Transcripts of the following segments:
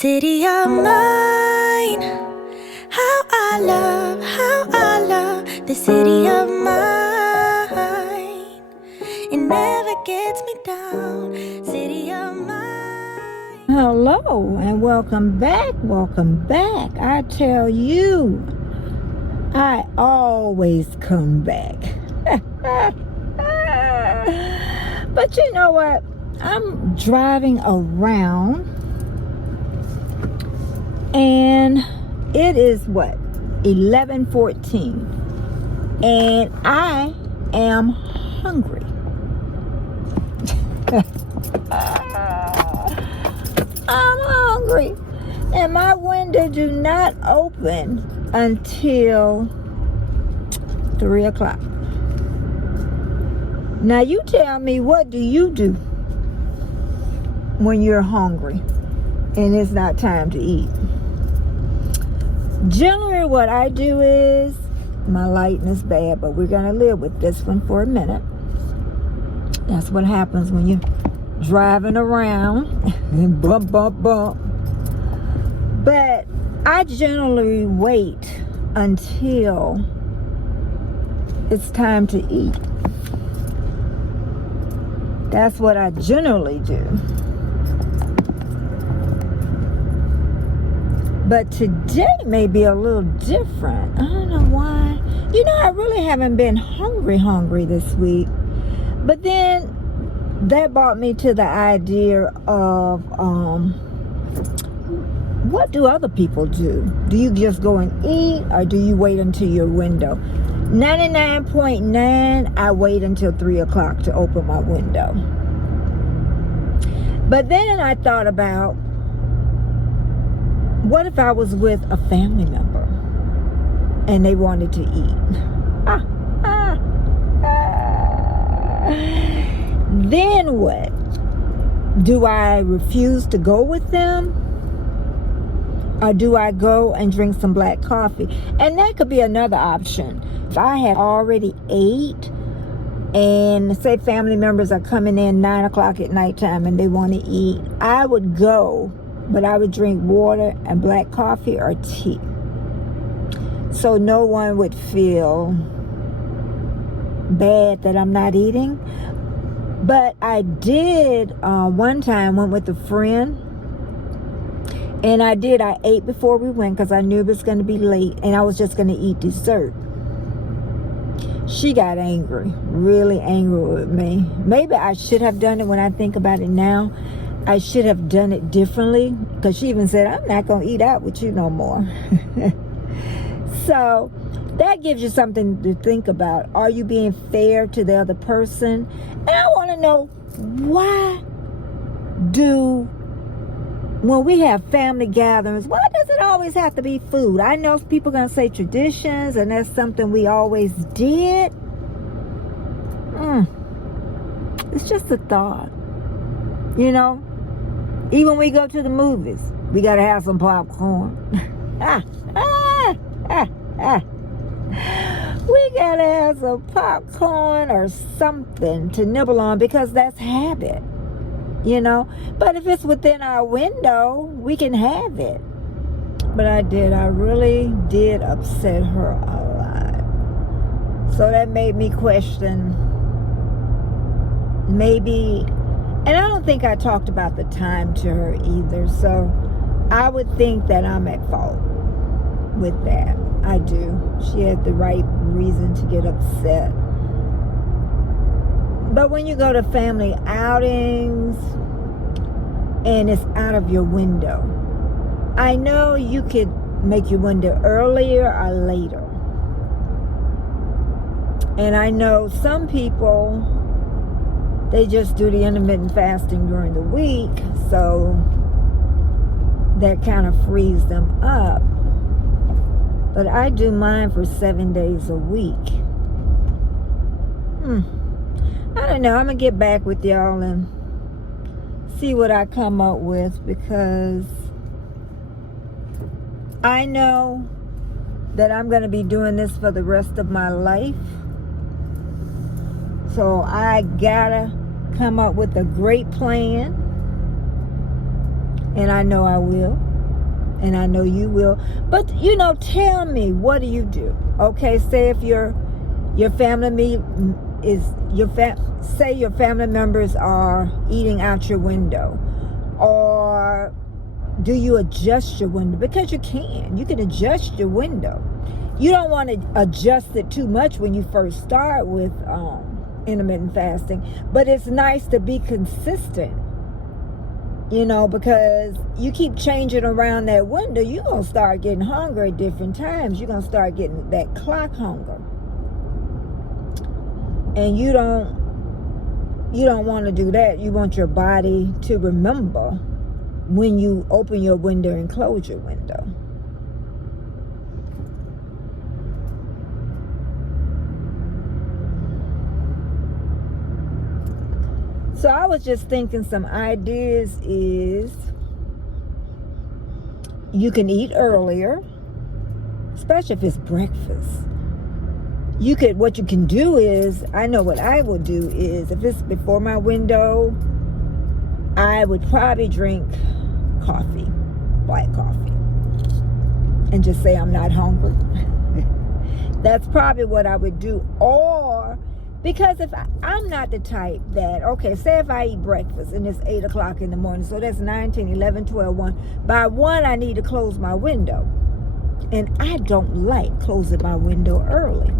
City of mine, how I love the city of mine. It never gets me down, city of mine. Hello and welcome back. I tell you, I always come back. But you know what? I'm driving around and it is 11:14 and I am hungry. I'm hungry and my window do not open until 3 o'clock. Now you tell me, what do you do when you're hungry and it's not time to eat? Generally what I do is, my lighting is bad, but we're going to live with this one for a minute. That's what happens when you're driving around and bump. But I generally wait until it's time to eat. That's what I generally do. But today may be a little different. I don't know why. You know, I really haven't been hungry this week. But then that brought me to the idea of what do other people do? Do you just go and eat, or do you wait until your window? 99.9, I wait until 3 o'clock to open my window. But then I thought about, what if I was with a family member and they wanted to eat? Then what? Do I refuse to go with them? Or do I go and drink some black coffee? And that could be another option. If I had already ate, and say family members are coming in 9 o'clock at nighttime and they want to eat, I would go, but I would drink water and black coffee or tea. So no one would feel bad that I'm not eating. But I did, one time went with a friend. And I ate before we went because I knew it was going to be late. And I was just going to eat dessert. She got angry, really angry with me. Maybe I should have done it. When I think about it now, I should have done it differently. Because she even said, I'm not going to eat out with you no more. So that gives you something to think about. Are you being fair to the other person? And I want to know, why when we have family gatherings, why does it always have to be food? I know people are going to say traditions, and that's something we always did. It's just a thought. You know, even when we go to the movies, we got to have some popcorn. We got to have some popcorn or something to nibble on, because that's habit. You know, but if it's within our window, we can have it. But I really did upset her a lot. So that made me question, maybe, and I don't think I talked about the time to her either. So I would think that I'm at fault with that. I do. She had the right reason to get upset. But when you go to family outings and it's out of your window, I know you could make your window earlier or later. And I know some people, they just do the intermittent fasting during the week, so that kind of frees them up. But I do mine for 7 days a week. I don't know. I'm going to get back with y'all and see what I come up with, because I know that I'm going to be doing this for the rest of my life. So I got to come up with a great plan And I know I will. And I know you will. But, tell me, what do you do? Okay, say if your family say your family members are eating out your window, or do you adjust your window? Because you can adjust your window. You don't want to adjust it too much when you first start with intermittent fasting, but it's nice to be consistent, because you keep changing around that window, you're going to start getting hungry at different times. You're going to start getting that clock hunger. And you don't want to do that. You want your body to remember when you open your window and close your window. So I was just thinking some ideas is you can eat earlier, especially if it's breakfast. What you can do is, I know what I would do is, if it's before my window, I would probably drink coffee, black coffee, and just say I'm not hungry. That's probably what I would do. Or, because if I'm not the type that, okay, say if I eat breakfast and it's 8 o'clock in the morning, so that's 9, 10, 11, 12, 1. By 1, I need to close my window. And I don't like closing my window early.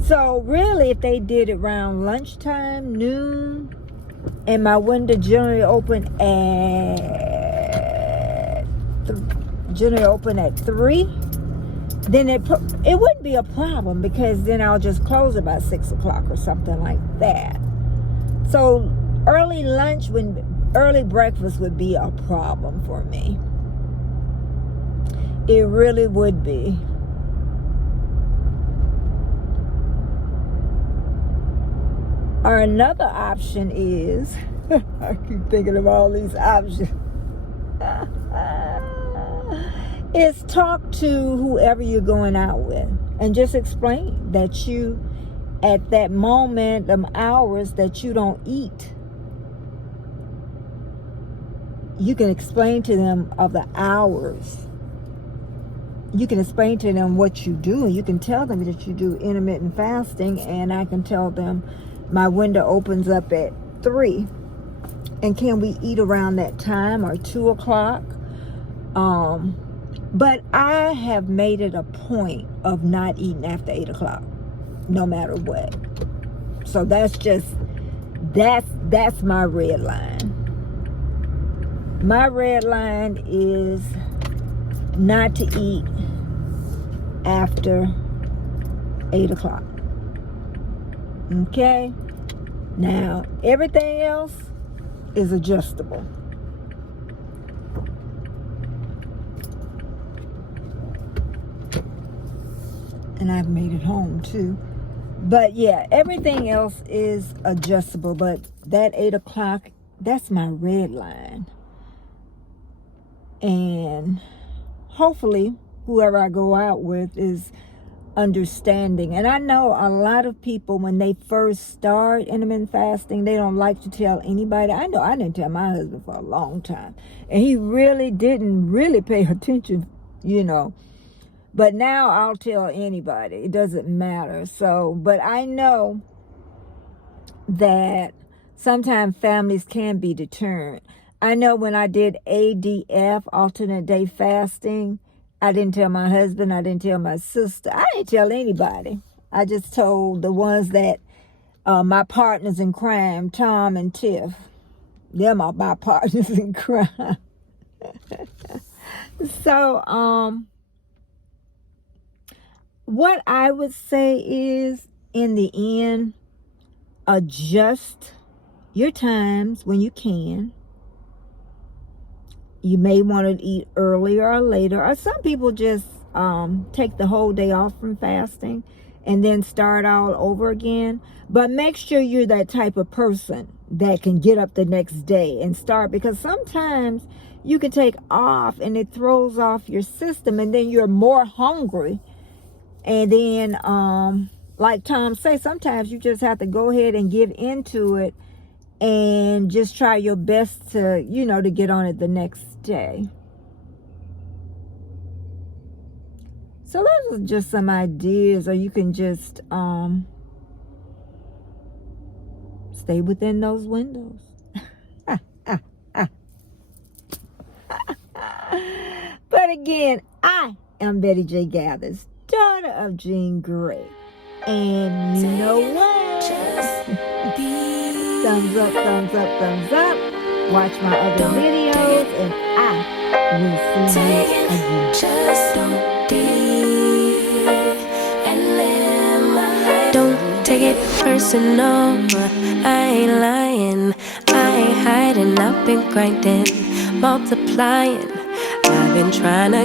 So really, if they did it around lunchtime, noon, and my window generally open at 3, then it wouldn't be a problem, because then I'll just close it by 6 o'clock or something like that. So early breakfast would be a problem for me. It really would be. Or another option is, I keep thinking of all these options, is talk to whoever you're going out with and just explain that you, at that moment, them hours that you don't eat. You can explain to them of the hours. You can explain to them what you do. You can tell them that you do intermittent fasting, and I can tell them my window opens up at 3, and can we eat around that time, or 2 o'clock? But I have made it a point of not eating after 8 o'clock, no matter what. So that's my red line. My red line is not to eat after 8 o'clock. Okay? Now, everything else is adjustable. And I've made it home too. But yeah, everything else is adjustable. But that 8 o'clock, that's my red line. And hopefully, whoever I go out with is understanding. And I know a lot of people, when they first start intermittent fasting, they don't like to tell anybody. I know I didn't tell my husband for a long time, and he really didn't pay attention, but now I'll tell anybody. It doesn't matter. So, but I know that sometimes families can be deterred. I know when I did ADF, alternate day fasting, I didn't tell my husband, I didn't tell my sister, I didn't tell anybody. I just told the ones that, my partners in crime, Tom and Tiff. Them are my partners in crime. So, what I would say is, in the end, adjust your times when you can. You may want to eat earlier or later, or some people just take the whole day off from fasting and then start all over again. But make sure you're that type of person that can get up the next day and start, because sometimes you can take off and it throws off your system, and then you're more hungry. And then, like Tom says, sometimes you just have to go ahead and give into it and just try your best to, to get on it the next day. So those are just some ideas, or you can just stay within those windows. But again, I am Betty J. Gathers, daughter of Jean Grey. And you know what? Thumbs up, thumbs up, thumbs up. Watch my other videos, and I will see you again. Just don't and live my life. Don't take it personal. I ain't lying. I ain't hiding. I've been grinding, multiplying. I've been trying to